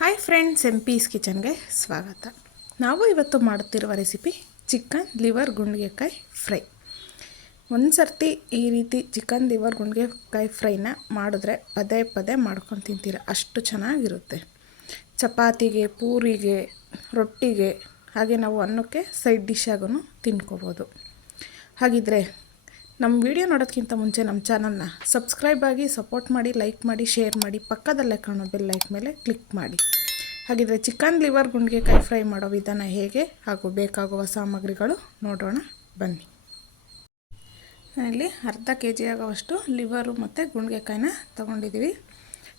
Hi friends, MP's ಕಿಚನ್ಗೆ ಸ್ವಾಗತ. ನಾವು ಇವತ್ತು ಮಾಡುತ್ತಿರುವ ರೆಸಿಪಿ ಚಿಕನ್ ಲಿವರ್ ಗುಂಡ್ಗೆಕಾಯಿ ಫ್ರೈ. ಒಂದು ಸರ್ತಿ ಈ ರೀತಿ ಚಿಕನ್ ಲಿವರ್ ಗುಂಡ್ಗೆಕಾಯಿ ಫ್ರೈನ ಮಾಡಿದ್ರೆ ಪದೇ ಪದೇ ಮಾಡ್ಕೊಂಡು ತಿಂತೀರ, ಅಷ್ಟು ಚೆನ್ನಾಗಿರುತ್ತೆ. ಚಪಾತಿಗೆ, ಪೂರಿಗೆ, ರೊಟ್ಟಿಗೆ, ಹಾಗೆ ನಾವು ಅನ್ನಕ್ಕೆ ಸೈಡ್ ಡಿಶ್ ಆಗೂ ತಿನ್ಕೋಬೋದು. ಹಾಗಿದ್ರೆ ನಮ್ಮ ವಿಡಿಯೋ ನೋಡೋದಕ್ಕಿಂತ ಮುಂಚೆ ನಮ್ಮ ಚಾನಲ್ನ ಸಬ್ಸ್ಕ್ರೈಬ್ ಆಗಿ ಸಪೋರ್ಟ್ ಮಾಡಿ, ಲೈಕ್ ಮಾಡಿ, ಶೇರ್ ಮಾಡಿ, ಪಕ್ಕದಲ್ಲೇ ಕಾಣೋ ಬೆಲ್ ಲೈಕ್ ಮೇಲೆ ಕ್ಲಿಕ್ ಮಾಡಿ. ಹಾಗಿದ್ರೆ ಚಿಕನ್ ಲಿವರ್ ಗುಂಡ್ಗೆಕಾಯಿ ಫ್ರೈ ಮಾಡೋ ವಿಧಾನ ಹೇಗೆ ಹಾಗೂ ಬೇಕಾಗುವ ಸಾಮಗ್ರಿಗಳು ನೋಡೋಣ ಬನ್ನಿ. ನಾನಿಲ್ಲಿ ಅರ್ಧ kg ಆಗುವಷ್ಟು ಲಿವರು ಮತ್ತು ಗುಂಡ್ಗೆಕಾಯಿನ ತೊಗೊಂಡಿದ್ದೀವಿ.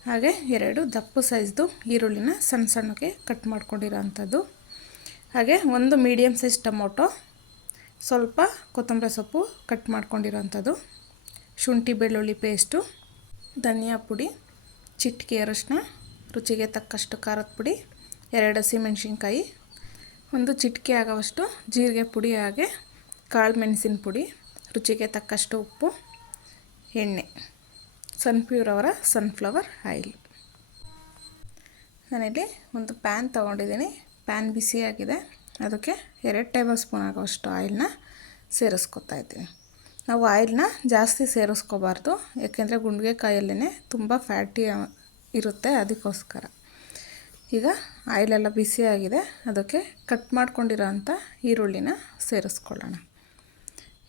ಹಾಗೆ 2 ದಪ್ಪ ಸೈಜ್ದು ಈರುಳ್ಳಿನ ಸಣ್ಣ ಸಣ್ಣಕ್ಕೆ ಕಟ್ ಮಾಡ್ಕೊಂಡಿರೋ ಅಂಥದ್ದು. ಹಾಗೆ 1 ಮೀಡಿಯಮ್ ಸೈಜ್ ಟೊಮೊಟೊ, ಸ್ವಲ್ಪ ಕೊತ್ತಂಬರಿ ಸೊಪ್ಪು ಕಟ್ ಮಾಡ್ಕೊಂಡಿರೋ ಅಂಥದ್ದು, ಶುಂಠಿ ಬೆಳ್ಳುಳ್ಳಿ ಪೇಸ್ಟು, ಧನಿಯಾ ಪುಡಿ, ಚಿಟಿಕೆ ಅರಿಶಿನ, ರುಚಿಗೆ ತಕ್ಕಷ್ಟು ಖಾರದ ಪುಡಿ, 2 ಹಸಿಮೆಣಸಿನ್ಕಾಯಿ, 1 ಚಿಟಿಕೆ ಆಗೋವಷ್ಟು ಜೀರಿಗೆ ಪುಡಿ, ಹಾಗೆ ಕಾಳು ಮೆಣಸಿನ ಪುಡಿ, ರುಚಿಗೆ ತಕ್ಕಷ್ಟು ಉಪ್ಪು, ಎಣ್ಣೆ, ಸನ್ಫ್ಲವರ್ ಆಯಿಲ್. ನಾನಿಲ್ಲಿ ಒಂದು ಪ್ಯಾನ್ ತೊಗೊಂಡಿದ್ದೀನಿ. ಪ್ಯಾನ್ ಬಿಸಿಯಾಗಿದೆ. ಅದಕ್ಕೆ 2 ಟೇಬಲ್ ಸ್ಪೂನ್ ಆಗೋವಷ್ಟು ಆಯಿಲ್ನ ಸೇರಿಸ್ಕೊತಾ ಇದ್ದೀನಿ. ನಾವು ಆಯಿಲ್ನ ಜಾಸ್ತಿ ಸೇರಿಸ್ಕೋಬಾರ್ದು, ಯಾಕೆಂದರೆ ಗುಂಡ್ಗೆಕಾಯಲ್ಲೇ ತುಂಬ ಫ್ಯಾಟಿ ಇರುತ್ತೆ, ಅದಕ್ಕೋಸ್ಕರ. ಈಗ ಆಯಿಲೆಲ್ಲ ಬಿಸಿಯಾಗಿದೆ. ಅದಕ್ಕೆ ಕಟ್ ಮಾಡ್ಕೊಂಡಿರೋ ಅಂಥ ಈರುಳ್ಳಿನ ಸೇರಿಸ್ಕೊಳ್ಳೋಣ.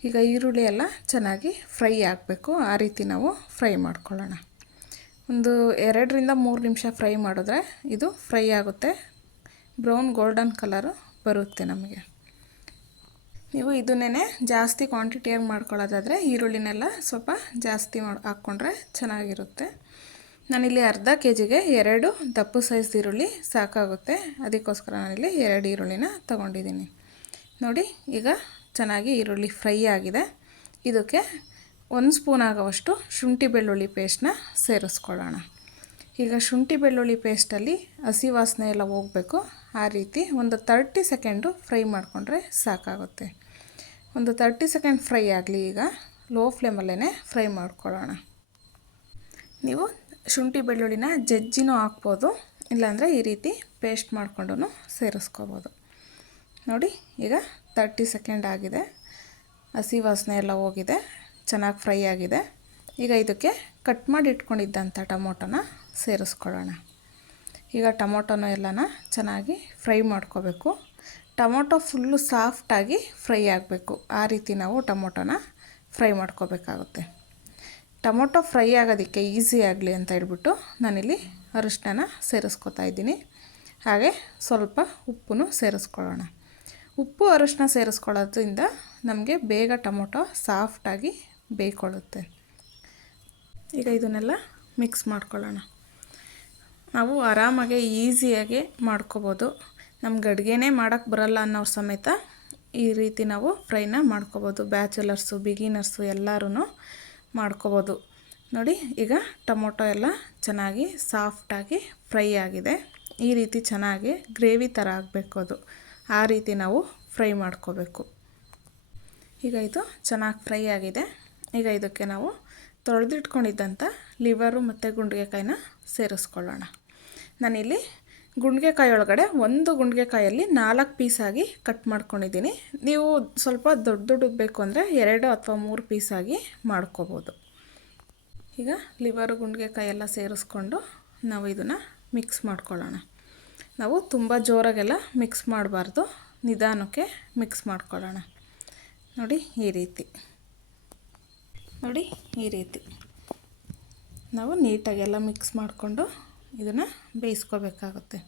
ಈಗ ಈರುಳ್ಳಿ ಎಲ್ಲ ಚೆನ್ನಾಗಿ ಫ್ರೈ ಆಗಬೇಕು, ಆ ರೀತಿ ನಾವು ಫ್ರೈ ಮಾಡ್ಕೊಳ್ಳೋಣ. ಒಂದು 2ರಿಂದ 3 ನಿಮಿಷ ಫ್ರೈ ಮಾಡಿದ್ರೆ ಇದು ಫ್ರೈ ಆಗುತ್ತೆ, ಬ್ರೌನ್ ಗೋಲ್ಡನ್ ಕಲರು ಬರುತ್ತೆ ನಮಗೆ. ನೀವು ಇದನ್ನೇ ಜಾಸ್ತಿ ಕ್ವಾಂಟಿಟಿಯಾಗಿ ಮಾಡ್ಕೊಳ್ಳೋದಾದರೆ ಈರುಳ್ಳಿನೆಲ್ಲ ಸ್ವಲ್ಪ ಜಾಸ್ತಿ ಹಾಕ್ಕೊಂಡ್ರೆ ಚೆನ್ನಾಗಿರುತ್ತೆ. ನಾನಿಲ್ಲಿ ಅರ್ಧ kgಗೆ 2 ದಪ್ಪ ಸೈಜ್ ಈರುಳ್ಳಿ ಸಾಕಾಗುತ್ತೆ, ಅದಕ್ಕೋಸ್ಕರ ನಾನಿಲ್ಲಿ 2 ಈರುಳ್ಳಿನ ತೊಗೊಂಡಿದ್ದೀನಿ. ನೋಡಿ, ಈಗ ಚೆನ್ನಾಗಿ ಈರುಳ್ಳಿ ಫ್ರೈ ಆಗಿದೆ. ಇದಕ್ಕೆ 1 ಸ್ಪೂನ್ ಆಗೋವಷ್ಟು ಶುಂಠಿ ಬೆಳ್ಳುಳ್ಳಿ ಪೇಸ್ಟನ್ನ ಸೇರಿಸ್ಕೊಳ್ಳೋಣ. ಈಗ ಶುಂಠಿ ಬೆಳ್ಳುಳ್ಳಿ ಪೇಸ್ಟಲ್ಲಿ ಹಸಿ ವಾಸನೆ ಎಲ್ಲ ಹೋಗಬೇಕು, ಆ ರೀತಿ ಒಂದು 30 ಸೆಕೆಂಡು ಫ್ರೈ ಮಾಡಿಕೊಂಡ್ರೆ ಸಾಕಾಗುತ್ತೆ. ಒಂದು 30 ಸೆಕೆಂಡ್ ಫ್ರೈ ಆಗಲಿ. ಈಗ ಲೋ ಫ್ಲೇಮಲ್ಲೇ ಫ್ರೈ ಮಾಡ್ಕೊಳ್ಳೋಣ. ನೀವು ಶುಂಠಿ ಬೆಳ್ಳುಳ್ಳಿನ ಜಜ್ಜಿನೂ ಹಾಕ್ಬೋದು, ಇಲ್ಲಾಂದರೆ ಈ ರೀತಿ ಪೇಸ್ಟ್ ಮಾಡಿಕೊಂಡು ಸೇರಿಸ್ಕೋಬೋದು. ನೋಡಿ, ಈಗ 30 ಸೆಕೆಂಡ್ ಆಗಿದೆ. ಹಸಿ ವಾಸನೆ ಎಲ್ಲ ಹೋಗಿದೆ, ಚೆನ್ನಾಗಿ ಫ್ರೈ ಆಗಿದೆ. ಈಗ ಇದಕ್ಕೆ ಕಟ್ ಮಾಡಿ ಇಟ್ಕೊಂಡಿದ್ದಂಥ ಟೊಮೊಟೊನ ಸೇರಿಸ್ಕೊಳ್ಳೋಣ. ಈಗ ಟೊಮೊಟೊನ ಎಲ್ಲನ ಚೆನ್ನಾಗಿ ಫ್ರೈ ಮಾಡ್ಕೋಬೇಕು. ಟೊಮೊಟೊ ಫುಲ್ಲು ಸಾಫ್ಟಾಗಿ ಫ್ರೈ ಆಗಬೇಕು, ಆ ರೀತಿ ನಾವು ಟೊಮೊಟೊನ ಫ್ರೈ ಮಾಡ್ಕೋಬೇಕಾಗುತ್ತೆ. ಟೊಮೊಟೊ ಫ್ರೈ ಆಗೋದಕ್ಕೆ ಈಸಿ ಆಗಲಿ ಅಂತ ಹೇಳ್ಬಿಟ್ಟು ನಾನಿಲ್ಲಿ ಅರಿಶಿನ ಸೇರಿಸ್ಕೊತಾ ಇದ್ದೀನಿ. ಹಾಗೆ ಸ್ವಲ್ಪ ಉಪ್ಪು ಸೇರಿಸ್ಕೊಳ್ಳೋಣ. ಉಪ್ಪು ಅರಿಶಿನ ಸೇರಿಸ್ಕೊಳ್ಳೋದ್ರಿಂದ ನಮಗೆ ಬೇಗ ಟೊಮೊಟೊ ಸಾಫ್ಟಾಗಿ ಬೇಯ್ಕೊಳ್ಳುತ್ತೆ. ಈಗ ಇದನ್ನೆಲ್ಲ ಮಿಕ್ಸ್ ಮಾಡ್ಕೊಳ್ಳೋಣ. ನಾವು ಆರಾಮಾಗಿ ಈಸಿಯಾಗಿ ಮಾಡ್ಕೋಬೋದು. ನಮ್ಗೆ ಅಡುಗೆನೇ ಮಾಡೋಕ್ಕೆ ಬರಲ್ಲ ಅನ್ನೋರು ಸಮೇತ ಈ ರೀತಿ ನಾವು ಫ್ರೈನ ಮಾಡ್ಕೋಬೋದು. ಬ್ಯಾಚುಲರ್ಸು, ಬಿಗಿನರ್ಸು ಎಲ್ಲರೂ ಮಾಡ್ಕೋಬೋದು. ನೋಡಿ, ಈಗ ಟೊಮೊಟೊ ಎಲ್ಲ ಚೆನ್ನಾಗಿ ಸಾಫ್ಟಾಗಿ ಫ್ರೈ ಆಗಿದೆ. ಈ ರೀತಿ ಚೆನ್ನಾಗಿ ಗ್ರೇವಿ ಥರ ಆಗಬೇಕು, ಅದು ಆ ರೀತಿ ನಾವು ಫ್ರೈ ಮಾಡ್ಕೋಬೇಕು. ಈಗ ಇದು ಚೆನ್ನಾಗಿ ಫ್ರೈ ಆಗಿದೆ. ಈಗ ಇದಕ್ಕೆ ನಾವು ತೊಳೆದಿಟ್ಕೊಂಡಿದ್ದಂಥ ಲಿವರು ಮತ್ತು ಗುಂಡ್ಗೆಕಾಯಿನ ಸೇರಿಸ್ಕೊಳ್ಳೋಣ. ನಾನಿಲ್ಲಿ ಗುಂಡ್ಗೆಕಾಯಿ ಒಳಗಡೆ 1 ಗುಂಡ್ಗೆಕಾಯಲ್ಲಿ 4 ಪೀಸಾಗಿ ಕಟ್ ಮಾಡ್ಕೊಂಡಿದ್ದೀನಿ. ನೀವು ಸ್ವಲ್ಪ ದೊಡ್ಡದು ಬೇಕು ಅಂದರೆ 2 ಅಥವಾ 3 ಪೀಸಾಗಿ ಮಾಡ್ಕೋಬೋದು. ಈಗ ಲಿವರು ಗುಂಡ್ಗೆಕಾಯಿ ಎಲ್ಲ ಸೇರಿಸ್ಕೊಂಡು ನಾವು ಇದನ್ನು ಮಿಕ್ಸ್ ಮಾಡ್ಕೊಳ್ಳೋಣ. ನಾವು ತುಂಬ ಜೋರಾಗೆಲ್ಲ ಮಿಕ್ಸ್ ಮಾಡಬಾರ್ದು, ನಿಧಾನಕ್ಕೆ ಮಿಕ್ಸ್ ಮಾಡ್ಕೊಳ್ಳೋಣ. ನೋಡಿ, ಈ ರೀತಿ ನಾವು ನೀಟಾಗೆಲ್ಲ ಮಿಕ್ಸ್ ಮಾಡಿಕೊಂಡು ಇದನ್ನು ಬೇಯಿಸ್ಕೋಬೇಕಾಗುತ್ತೆ.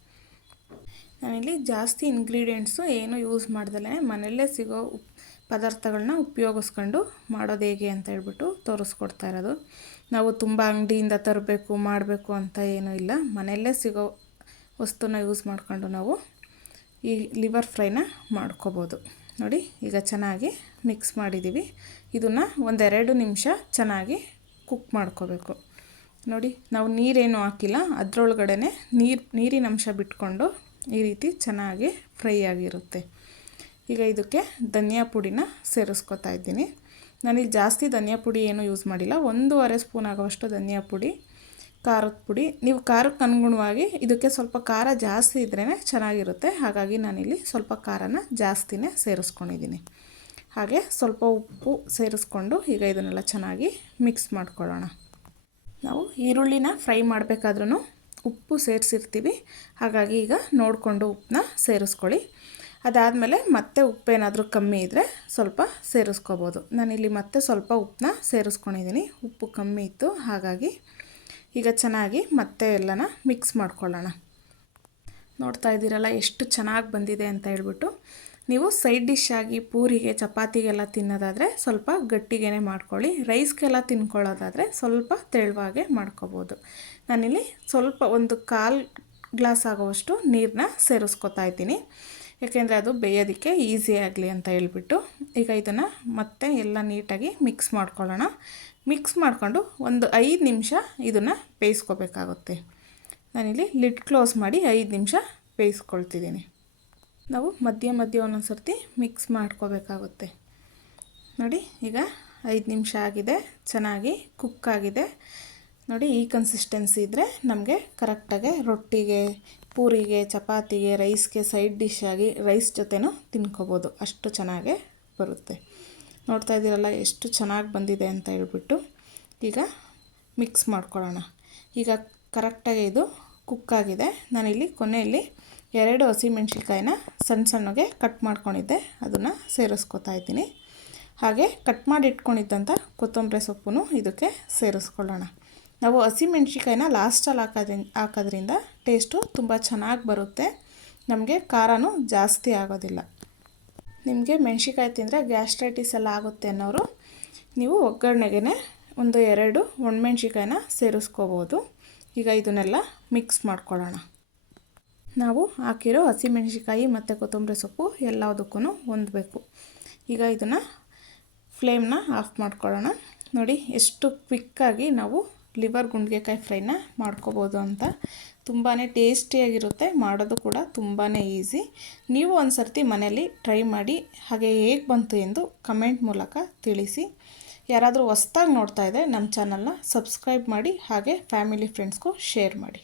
ನಾನಿಲ್ಲಿ ಜಾಸ್ತಿ ಇಂಗ್ರೀಡಿಯೆಂಟ್ಸು ಏನೂ ಯೂಸ್ ಮಾಡ್ದಲೇ ಮನೆಯಲ್ಲೇ ಸಿಗೋ ಪದಾರ್ಥಗಳನ್ನ ಉಪಯೋಗಿಸ್ಕೊಂಡು ಮಾಡೋದು ಹೇಗೆ ಅಂತ ಹೇಳ್ಬಿಟ್ಟು ತೋರಿಸ್ಕೊಡ್ತಾ ಇರೋದು. ನಾವು ತುಂಬ ಅಂಗಡಿಯಿಂದ ತರಬೇಕು ಮಾಡಬೇಕು ಅಂತ ಏನೂ ಇಲ್ಲ, ಮನೆಯಲ್ಲೇ ಸಿಗೋ ವಸ್ತುನ ಯೂಸ್ ಮಾಡಿಕೊಂಡು ನಾವು ಈ ಲಿವರ್ ಫ್ರೈನ ಮಾಡ್ಕೋಬೋದು. ನೋಡಿ, ಈಗ ಚೆನ್ನಾಗಿ ಮಿಕ್ಸ್ ಮಾಡಿದ್ದೀವಿ. ಇದನ್ನು 1-2 ನಿಮಿಷ ಚೆನ್ನಾಗಿ ಕುಕ್ ಮಾಡ್ಕೋಬೇಕು. ನೋಡಿ, ನಾವು ನೀರೇನು ಹಾಕಿಲ್ಲ, ಅದರೊಳಗಡೆ ನೀರಿನ ಅಂಶ ಬಿಟ್ಕೊಂಡು ಈ ರೀತಿ ಚೆನ್ನಾಗಿ ಫ್ರೈ ಆಗಿರುತ್ತೆ. ಈಗ ಇದಕ್ಕೆ ಧನಿಯಾ ಪುಡಿನ ಸೇರಿಸ್ಕೊತಾ ಇದ್ದೀನಿ. ನಾನಿಲ್ಲಿ ಜಾಸ್ತಿ ಧನಿಯಾ ಪುಡಿ ಏನೂ ಯೂಸ್ ಮಾಡಿಲ್ಲ. 1.5 ಸ್ಪೂನ್ ಆಗೋವಷ್ಟು ಧನಿಯಾ ಪುಡಿ, ಖಾರದ ಪುಡಿ. ನೀವು ಖಾರಕ್ಕೆ ಅನುಗುಣವಾಗಿ ಇದಕ್ಕೆ ಸ್ವಲ್ಪ ಖಾರ ಜಾಸ್ತಿ ಇದ್ರೇ ಚೆನ್ನಾಗಿರುತ್ತೆ, ಹಾಗಾಗಿ ನಾನಿಲ್ಲಿ ಸ್ವಲ್ಪ ಖಾರನ ಜಾಸ್ತಿನೇ ಸೇರಿಸ್ಕೊಂಡಿದ್ದೀನಿ. ಹಾಗೆ ಸ್ವಲ್ಪ ಉಪ್ಪು ಸೇರಿಸ್ಕೊಂಡು ಈಗ ಇದನ್ನೆಲ್ಲ ಚೆನ್ನಾಗಿ ಮಿಕ್ಸ್ ಮಾಡ್ಕೊಳ್ಳೋಣ. ನಾವು ಈರುಳ್ಳಿನ ಫ್ರೈ ಮಾಡಬೇಕಾದ್ರೂ ಉಪ್ಪು ಸೇರಿಸಿರ್ತೀವಿ, ಹಾಗಾಗಿ ಈಗ ನೋಡಿಕೊಂಡು ಉಪ್ಪನ್ನ ಸೇರಿಸ್ಕೊಳ್ಳಿ. ಅದಾದಮೇಲೆ ಮತ್ತೆ ಉಪ್ಪೇನಾದರೂ ಕಮ್ಮಿ ಇದ್ದರೆ ಸ್ವಲ್ಪ ಸೇರಿಸ್ಕೋಬೋದು. ನಾನಿಲ್ಲಿ ಮತ್ತೆ ಸ್ವಲ್ಪ ಉಪ್ಪನ್ನ ಸೇರಿಸ್ಕೊಂಡಿದ್ದೀನಿ, ಉಪ್ಪು ಕಮ್ಮಿ ಇತ್ತು, ಹಾಗಾಗಿ ಈಗ ಚೆನ್ನಾಗಿ ಮತ್ತೆ ಎಲ್ಲನ ಮಿಕ್ಸ್ ಮಾಡ್ಕೊಳ್ಳೋಣ. ನೋಡ್ತಾ ಇದ್ದೀರಲ್ಲ ಎಷ್ಟು ಚೆನ್ನಾಗಿ ಬಂದಿದೆ ಅಂತ ಹೇಳ್ಬಿಟ್ಟು. ನೀವು ಸೈಡ್ ಡಿಶ್ ಆಗಿ ಪೂರಿಗೆ ಚಪಾತಿಗೆಲ್ಲ ತಿನ್ನೋದಾದರೆ ಸ್ವಲ್ಪ ಗಟ್ಟಿಗೆ ಮಾಡ್ಕೊಳ್ಳಿ, ರೈಸ್ಗೆಲ್ಲ ತಿನ್ಕೊಳ್ಳೋದಾದರೆ ಸ್ವಲ್ಪ ತೆಳುವಾಗೆ ಮಾಡ್ಕೋಬೋದು. ನಾನಿಲ್ಲಿ ಸ್ವಲ್ಪ ಒಂದು 1/4 ಗ್ಲಾಸ್ ಆಗೋವಷ್ಟು ನೀರನ್ನ ಸೇರಿಸ್ಕೊತಾ ಇದ್ದೀನಿ, ಏಕೆಂದರೆ ಅದು ಬೇಯೋದಕ್ಕೆ ಈಸಿ ಆಗಲಿ ಅಂತ ಹೇಳ್ಬಿಟ್ಟು. ಈಗ ಇದನ್ನು ಮತ್ತೆ ಎಲ್ಲ ನೀಟಾಗಿ ಮಿಕ್ಸ್ ಮಾಡ್ಕೊಳ್ಳೋಣ. ಮಿಕ್ಸ್ ಮಾಡಿಕೊಂಡು ಒಂದು 5 ನಿಮಿಷ ಇದನ್ನು ಬೇಯಿಸ್ಕೋಬೇಕಾಗುತ್ತೆ. ನಾನಿಲ್ಲಿ ಲಿಡ್ ಕ್ಲೋಸ್ ಮಾಡಿ 5 ನಿಮಿಷ ಬೇಯಿಸ್ಕೊಳ್ತಿದ್ದೀನಿ. ನಾವು ಮಧ್ಯ ಒಂದೊಂದು ಸರ್ತಿ ಮಿಕ್ಸ್ ಮಾಡ್ಕೋಬೇಕಾಗುತ್ತೆ. ನೋಡಿ ಈಗ 5 ನಿಮಿಷ ಆಗಿದೆ, ಚೆನ್ನಾಗಿ ಕುಕ್ ಆಗಿದೆ. ನೋಡಿ ಈ ಕನ್ಸಿಸ್ಟೆನ್ಸಿ ಇದ್ದರೆ ನಮಗೆ ಕರೆಕ್ಟಾಗಿ ರೊಟ್ಟಿಗೆ, ಪೂರಿಗೆ, ಚಪಾತಿಗೆ, ರೈಸ್ಗೆ ಸೈಡ್ ಡಿಶ್ ಆಗಿ ರೈಸ್ ಜೊತೆನೂ ತಿನ್ಕೋಬೋದು, ಅಷ್ಟು ಚೆನ್ನಾಗೇ ಬರುತ್ತೆ. ನೋಡ್ತಾ ಇದ್ದೀರಲ್ಲ ಎಷ್ಟು ಚೆನ್ನಾಗಿ ಬಂದಿದೆ ಅಂತ ಹೇಳ್ಬಿಟ್ಟು. ಈಗ ಮಿಕ್ಸ್ ಮಾಡ್ಕೊಳ್ಳೋಣ. ಈಗ ಕರೆಕ್ಟಾಗಿ ಇದು ಕುಕ್ಕಾಗಿದೆ. ನಾನಿಲ್ಲಿ ಕೊನೆಯಲ್ಲಿ 2 ಹಸಿಮೆಣ್ಸಿನ್ಕಾಯಿನ ಸಣ್ಣಗೆ ಕಟ್ ಮಾಡ್ಕೊಂಡಿದ್ದೆ, ಅದನ್ನು ಸೇರಿಸ್ಕೊತಾ ಇದ್ದೀನಿ. ಹಾಗೆ ಕಟ್ ಮಾಡಿ ಇಟ್ಕೊಂಡಿದ್ದಂಥ ಕೊತ್ತಂಬರಿ ಸೊಪ್ಪು ಇದಕ್ಕೆ ಸೇರಿಸ್ಕೊಳ್ಳೋಣ. ನಾವು ಹಸಿಮೆಣ್ಸಿನ್ಕಾಯಿನ ಲಾಸ್ಟಲ್ಲಿ ಹಾಕೋದ್ರಿಂದ ಟೇಸ್ಟು ತುಂಬ ಚೆನ್ನಾಗಿ ಬರುತ್ತೆ, ನಮಗೆ ಖಾರನೂ ಜಾಸ್ತಿ ಆಗೋದಿಲ್ಲ. ನಿಮಗೆ ಮೆಣ್ಸಿನ್ಕಾಯಿ ತಿಂದರೆ ಗ್ಯಾಸ್ಟ್ರೈಟಿಸ್ ಎಲ್ಲ ಆಗುತ್ತೆ ಅನ್ನೋರು ನೀವು ಒಗ್ಗರಣೆಗೆ ಒಂದು 2 ಒಣಮೆಣ್ಸಿನ್ಕಾಯಿನ ಸೇರಿಸ್ಕೋಬೋದು. ಈಗ ಇದನ್ನೆಲ್ಲ ಮಿಕ್ಸ್ ಮಾಡ್ಕೊಳ್ಳೋಣ. ನಾವು ಹಾಕಿರೋ ಹಸಿಮೆಣ್ಸಿನ್ಕಾಯಿ ಮತ್ತು ಕೊತ್ತಂಬರಿ ಸೊಪ್ಪು ಎಲ್ಲದಕ್ಕೂ ಹೊಂದಬೇಕು. ಈಗ ಇದನ್ನು ಫ್ಲೇಮ್ನ ಆಫ್ ಮಾಡ್ಕೊಳ್ಳೋಣ. ನೋಡಿ ಎಷ್ಟು ಕ್ವಿಕ್ಕಾಗಿ ನಾವು ಲಿವರ್ ಗುಂಡ್ಗೆಕಾಯಿ ಫ್ರೈನ ಮಾಡ್ಕೋಬೋದು ಅಂತ. ತುಂಬಾ ಟೇಸ್ಟಿಯಾಗಿರುತ್ತೆ, ಮಾಡೋದು ಕೂಡ ತುಂಬಾ ಈಸಿ. ನೀವು ಒಂದು ಸರ್ತಿ ಮನೆಯಲ್ಲಿ ಟ್ರೈ ಮಾಡಿ, ಹಾಗೆ ಹೇಗೆ ಬಂತು ಎಂದು ಕಮೆಂಟ್ ಮೂಲಕ ತಿಳಿಸಿ. ಯಾರಾದರೂ ಹೊಸ್ದಾಗಿ ನೋಡ್ತಾ ಇದ್ದರೆ ನಮ್ಮ ಚಾನಲ್ನ ಸಬ್ಸ್ಕ್ರೈಬ್ ಮಾಡಿ, ಹಾಗೆ ಫ್ಯಾಮಿಲಿ ಫ್ರೆಂಡ್ಸ್ಗೂ ಶೇರ್ ಮಾಡಿ.